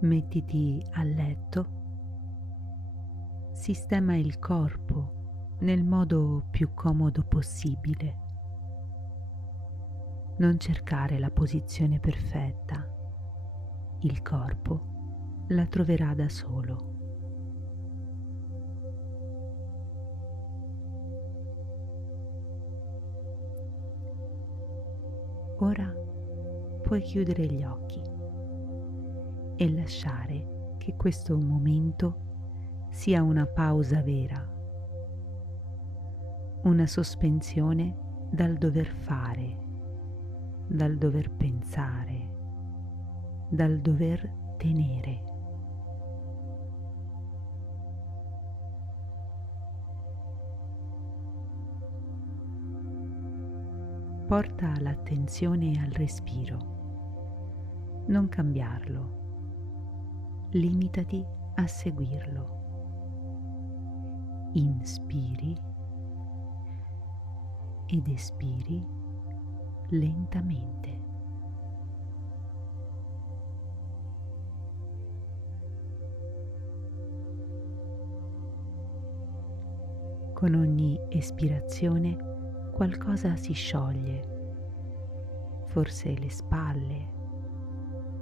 Mettiti a letto, sistema il corpo nel modo più comodo possibile. Non cercare la posizione perfetta, il corpo la troverà da solo. Ora puoi chiudere gli occhi e lasciare che questo momento sia una pausa vera, una sospensione dal dover fare, dal dover pensare, dal dover tenere. Porta l'attenzione al respiro, non cambiarlo, limitati a seguirlo. Inspiri ed espiri lentamente. Con ogni espirazione qualcosa si scioglie, forse le spalle,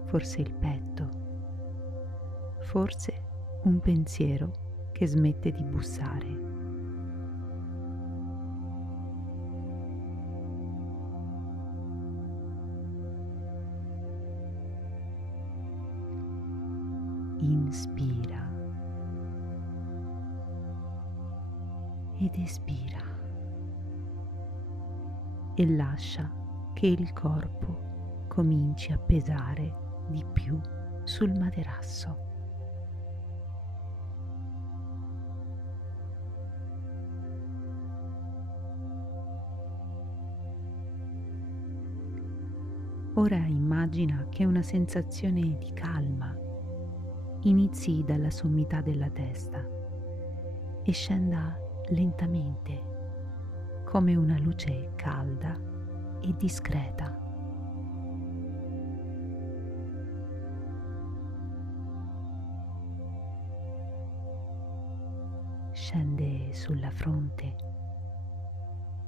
forse il petto, forse un pensiero che smette di bussare. Inspira ed espira e lascia che il corpo cominci a pesare di più sul materasso. Ora immagina che una sensazione di calma inizi dalla sommità della testa e scenda lentamente come una luce calda e discreta. Scende sulla fronte,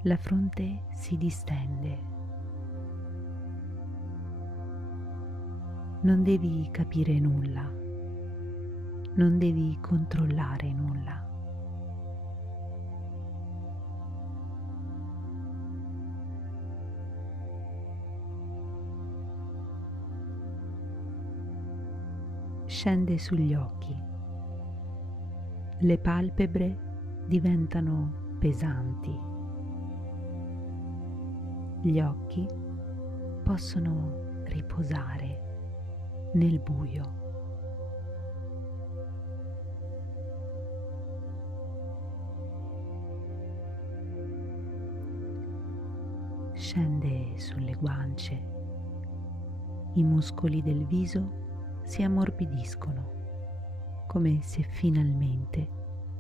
la fronte si distende. Non devi capire nulla, non devi controllare nulla. Scende sugli occhi. Le palpebre diventano pesanti. Gli occhi possono riposare nel buio. Scende sulle guance. I muscoli del viso si ammorbidiscono, come se finalmente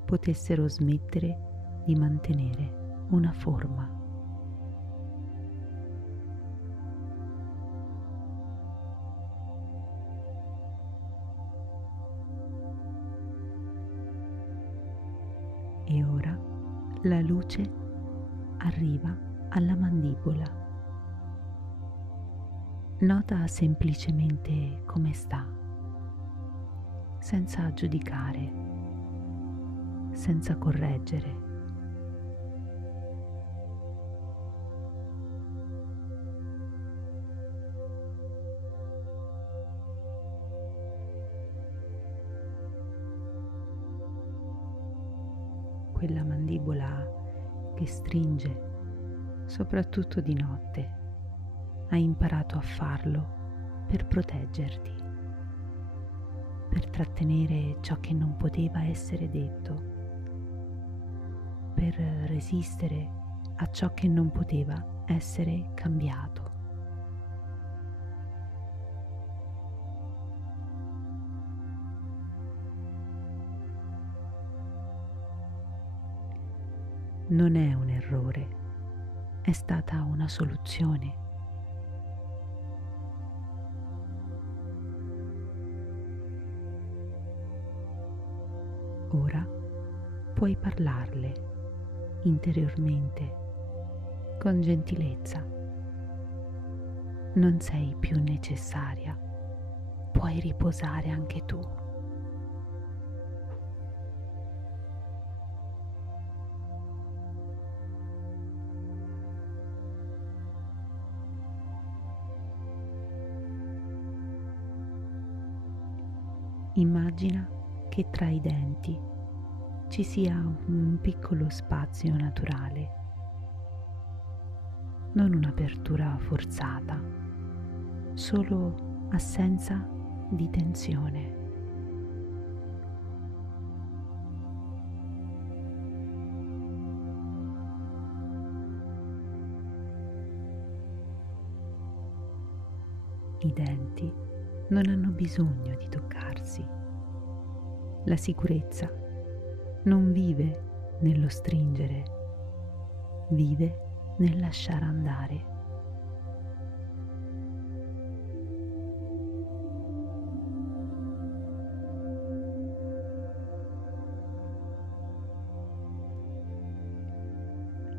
potessero smettere di mantenere una forma. E ora la luce arriva alla mandibola. Nota semplicemente come sta, senza giudicare, senza correggere. Quella mandibola che stringe, soprattutto di notte. Hai imparato a farlo per proteggerti, per trattenere ciò che non poteva essere detto, per resistere a ciò che non poteva essere cambiato. Non è un errore, è stata una soluzione. Ora puoi parlarle interiormente con gentilezza. Non sei più necessaria, puoi riposare anche tu. Immagina che tra i denti ci sia un piccolo spazio naturale, non un'apertura forzata, solo assenza di tensione. I denti non hanno bisogno di toccarsi. La sicurezza non vive nello stringere, vive nel lasciare andare.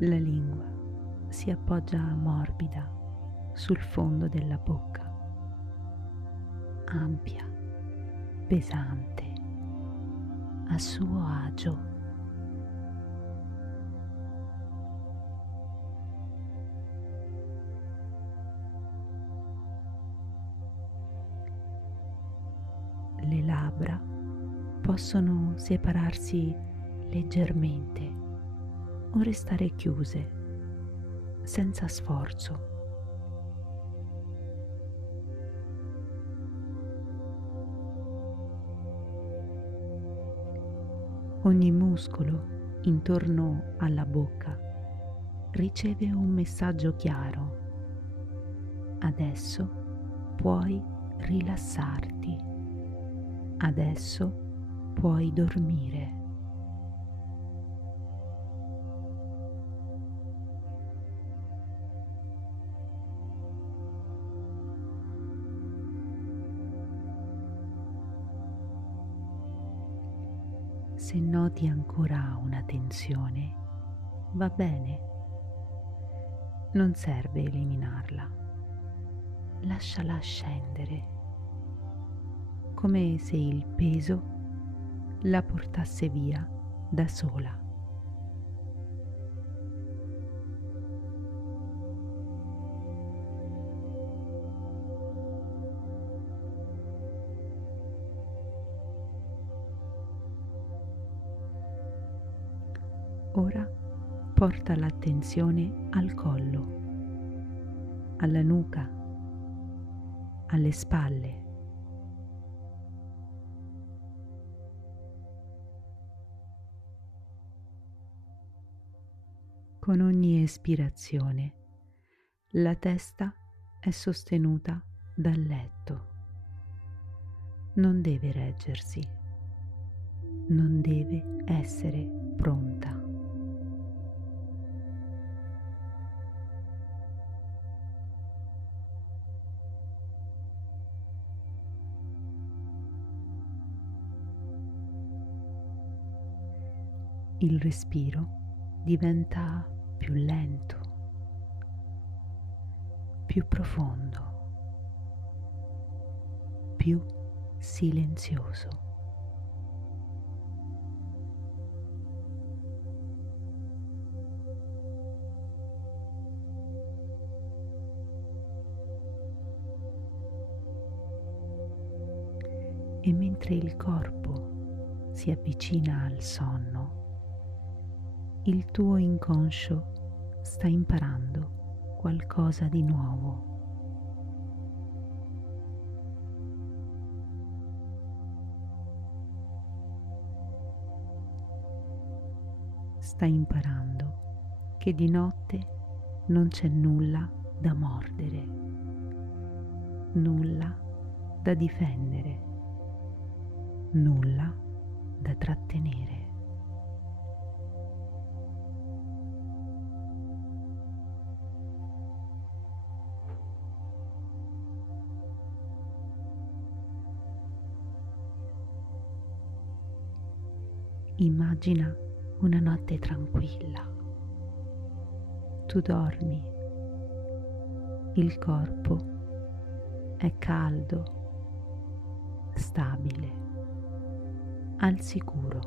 La lingua si appoggia morbida sul fondo della bocca, ampia, pesante, a suo agio. Le labbra possono separarsi leggermente o restare chiuse senza sforzo. Ogni muscolo intorno alla bocca riceve un messaggio chiaro. Adesso puoi rilassarti. Adesso puoi dormire. Se noti ancora una tensione, va bene, non serve eliminarla, lasciala scendere, come se il peso la portasse via da sola. Ora porta l'attenzione al collo, alla nuca, alle spalle. Con ogni espirazione, la testa è sostenuta dal letto. Non deve reggersi, non deve essere pronta. Il respiro diventa più lento, più profondo, più silenzioso. E mentre il corpo si avvicina al sonno, il tuo inconscio sta imparando qualcosa di nuovo. Sta imparando che di notte non c'è nulla da mordere, nulla da difendere, nulla da trattenere. Immagina una notte tranquilla. Tu dormi, il corpo è caldo, stabile, al sicuro.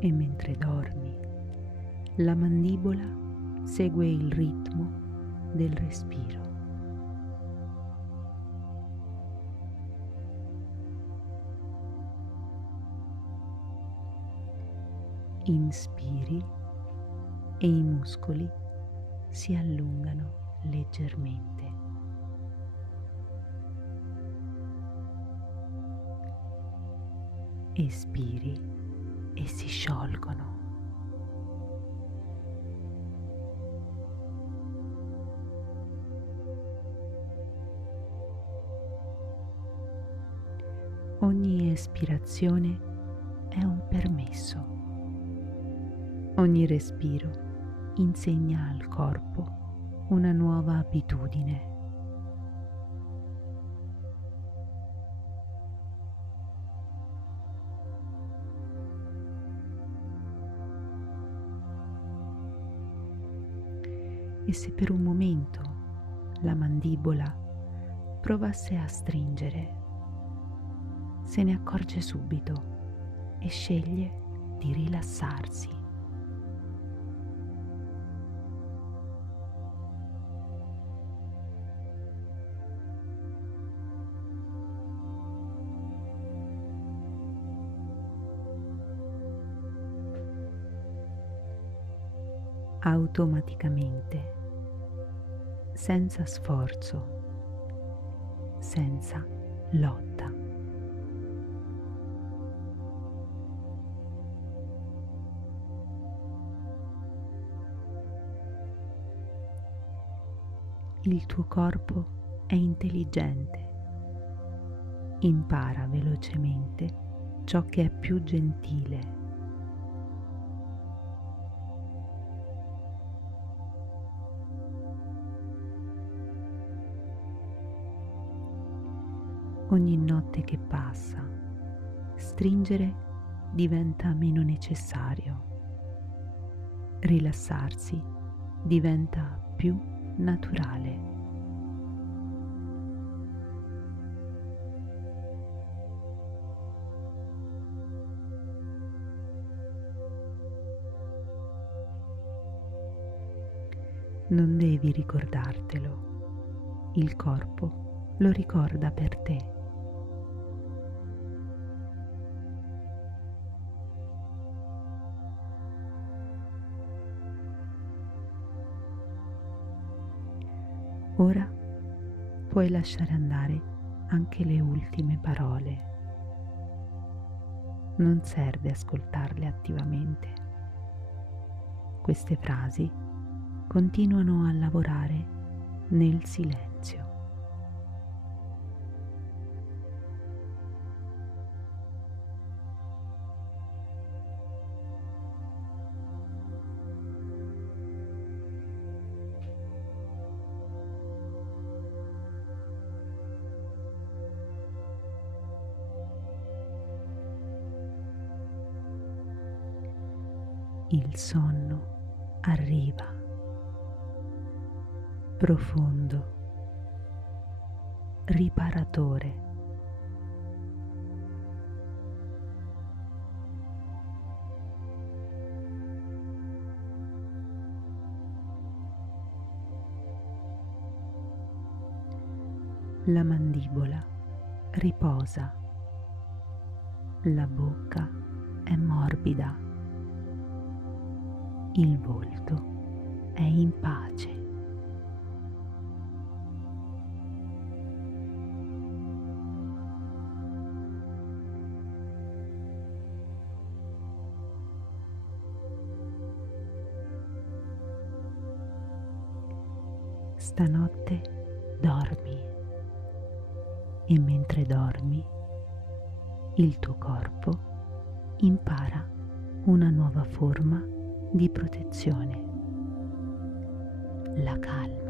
E mentre dormi, la mandibola segue il ritmo del respiro. Inspiri e i muscoli si allungano leggermente. Espiri e si sciolgono. Ogni espirazione è un permesso. Ogni respiro insegna al corpo una nuova abitudine. E se per un momento la mandibola provasse a stringere, se ne accorge subito e sceglie di rilassarsi. Automaticamente, senza sforzo, senza lotta. Il tuo corpo è intelligente, impara velocemente ciò che è più gentile. Ogni notte che passa, stringere diventa meno necessario. Rilassarsi diventa più naturale. Non devi ricordartelo, il corpo lo ricorda per te. Ora puoi lasciare andare anche le ultime parole. Non serve ascoltarle attivamente. Queste frasi continuano a lavorare nel silenzio. Il sonno arriva, profondo, riparatore. La mandibola riposa, la bocca è morbida. Il volto è in pace. Stanotte dormi e mentre dormi il tuo corpo impara una nuova forma di protezione. la calma.